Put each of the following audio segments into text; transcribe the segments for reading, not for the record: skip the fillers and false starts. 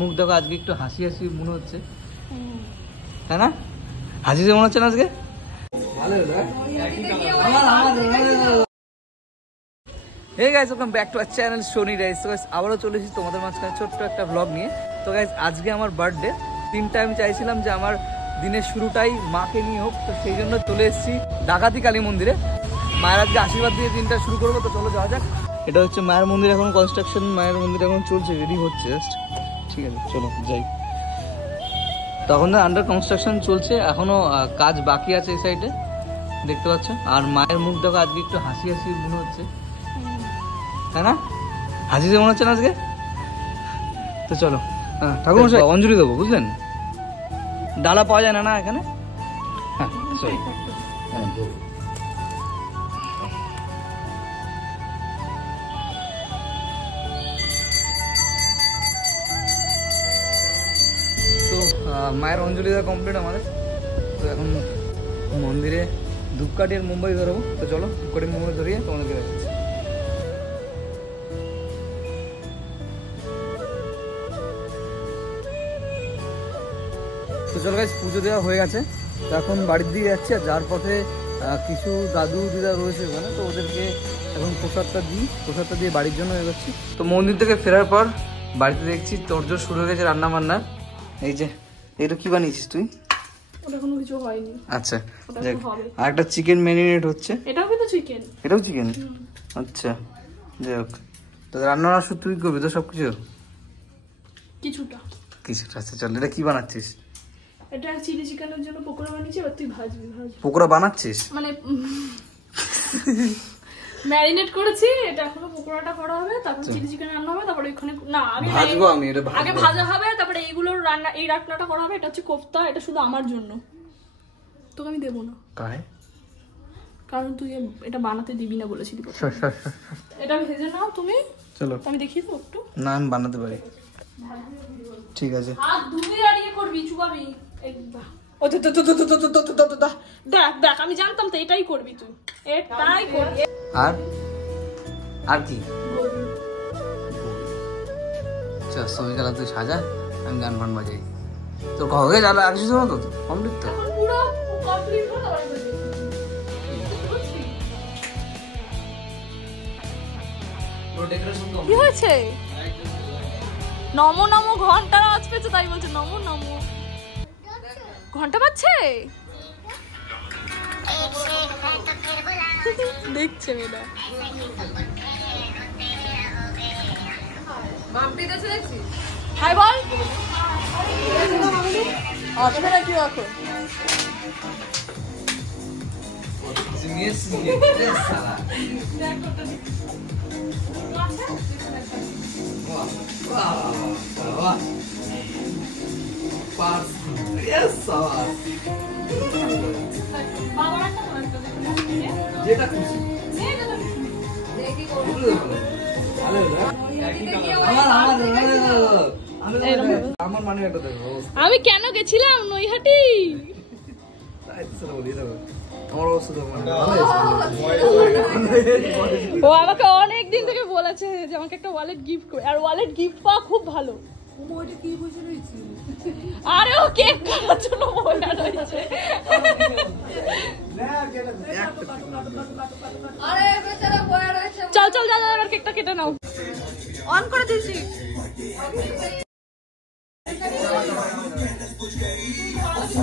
মুখ দেখো আজকে একটু হাসি হাসি মনে হচ্ছে, তাই না? হাসিতে মনে হচ্ছে না আজকে? Hey guys, welcome back to our channel Shoni Guys. So guys, আবারও চলে এসেছি তোমাদের মাঝখানে ছোট্ট একটা ব্লগ নিয়ে। তো গাইজ আজকে আমার বার্থডে, দিনটা আমি চাইছিলাম যে আমার দিনের শুরুটাই মাকে নিয়ে হোক, তো সেই জন্য চলে এসেছি ডাকাতি কালী মন্দিরে। মায়ের আজকে আশীর্বাদ দিয়ে দিনটা শুরু করবো, তো চলো যাওয়া যাক। এটা হচ্ছে মায়ের মন্দির, এখন কনস্ট্রাকশন, মায়ের মন্দির এখন চলছে, রেডি হচ্ছে জাস্ট। ঠিক আছে চলো যাই। তখন আন্ডার কনস্ট্রাকশন চলছে, এখনো কাজ বাকি আছে এই সাইডে, দেখতে পাচ্ছ। আর মায়ের মুখ দেখো আজকে একটু হাসি হাসি মনে হচ্ছে, তাই না? হাসিতে মনে হচ্ছে না আজকে? তো চলো ঠাকুর মশাই অঞ্জলি দেবো, বুঝলেন? ডালা পাওয়া যায় না না এখানে। হ্যাঁ সরি। তো মায়ের অঞ্জলি দেওয়া কমপ্লিট আমাদের। তো এখন মন্দিরে ধূপকাঠি আর মুম্বাই ধরবো। তো চলো ধূপকাঠি মুম্বাই ধরিয়ে তোমাদেরকে দেখাচ্ছি। তো চলো গাইস, পুজো দেওয়া হয়ে গেছে, তো এখন বাড়ির দিকে যাচ্ছি। আর যার পথে কিছু দাদু দিদা রয়েছে ওখানে, তো ওদেরকে এখন প্রসাদটা দিয়ে বাড়ির জন্য এগোচ্ছি। তো মন্দির থেকে ফেরার পর বাড়িতে দেখছি তোড়জোড় শুরু হয়ে গেছে রান্না বান্নার। এই যে এটা কি বানিয়েছিস তুই? ওটা কোনো কিছু হয়নি। আচ্ছা, আর একটা চিকেন ম্যারিনেট হচ্ছে। এটাও কিন্তু চিকেন। এটাও চিকেন? আচ্ছা যাই হোক, তো রান্না শুধু তুই করবি তো সবকিছু? কিছুটা। আচ্ছা চল, এটা কি বানাচ্ছিস? এটা চিলি চিকেনের জন্য পকোড়া বানিয়েছি, এবার তুই ভাজবি। পকোড়া বানাচ্ছিস মানে ম্যারিনেট করেছি, এটা এখনো পকোড়াটা করা হবে, তারপর চিলি চিকেন রান্না হবে, তারপর ওখানে না আগে ভাজবো আমি, এটা আগে ভাজা হবে, তারপরে এইগুলোর রান্না, এই রান্নাটা করা হবে। এটা হচ্ছে কোফতা, এটা শুধু আমার জন্য, তোকে আমি দেবো না। কারণ তুই এটা বানাতে দিবি না বলেছিলি। এটা ভেজে নাও তুমি। চলো আমি দেখি তো একটু। না আমি বানাতে পারি। ঠিক আছে, হাত ধুয়ে আর ইয়ে করবি, চুবাবি। দেখ আমি জানতাম তো এটাই করবি তুই, এটাই করবি। আর কি ছবি খেলা তুই সাজা, আমি গান ফান বাজাই। তোর ঘরে জ্বালা আর কিছু তো কমপ্লিট, তো পুরো কমপ্লিট করে দেওয়া। কি হয়েছে? নমো নমো ঘন্টার আওয়াজ পেয়েছে, তাই বলছে নমো নমো। ঘন্টা বাজছে, দেখছে মেয়েটা। হাই বল, আসবে না কি এখন? আমি কেন গেছিলাম নৈহাটি? ও আমাকে অনেকদিন থেকে বলেছে যে আমাকে একটা ওয়ালেট গিফট করে, আর ওয়ালেট গিফট পাওয়া খুব ভালো। আরে ও কেক খাওয়ার জন্য বইটা রয়েছে। চল চল যা, এবার কেকটা কেটে নাও। অন করে দিয়েছি। Happy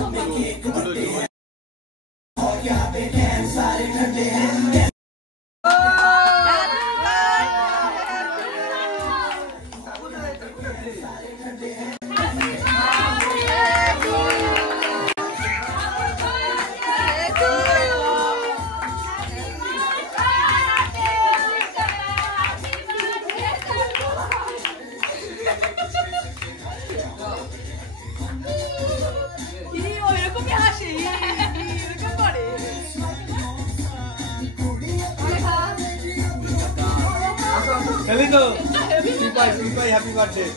birthday. Happy birthday.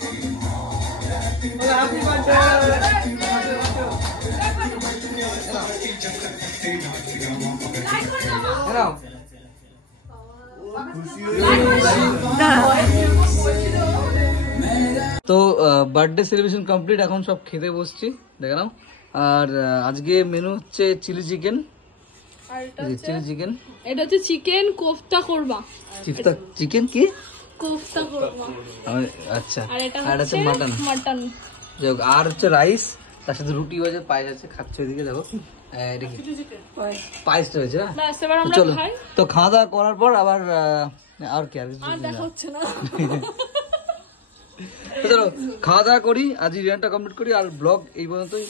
তো বার্থডে সেলিব্রেশন কমপ্লিট, এখন সব খেতে বসছি দেখলাম। আর আজকে মেনু হচ্ছে চিলি চিকেন, চিলি চিকেন, এটা হচ্ছে চিকেন কোফতা কোরমা, চিকেন কি কোফতা কোরমা, আচ্ছা, আর এটা আর হচ্ছে মাটন, মাটন, আর হচ্ছে রাইস, তার সাথে রুটি হয়েছে, পায়েস আছে, খাচ্ছে ওইদিকে দেখো, পায়েসটা হয়েছে না। ব্যাস এবার আমরা চলো, খাই। তো খাওয়া দাওয়া করার পর আবার আর কি আর কিছু আর দেখা হচ্ছে না। চলো খাওয়া দাওয়া করি, আজ রিয়ানটা কমপ্লিট করি, আর ব্লগ এই পর্যন্তই।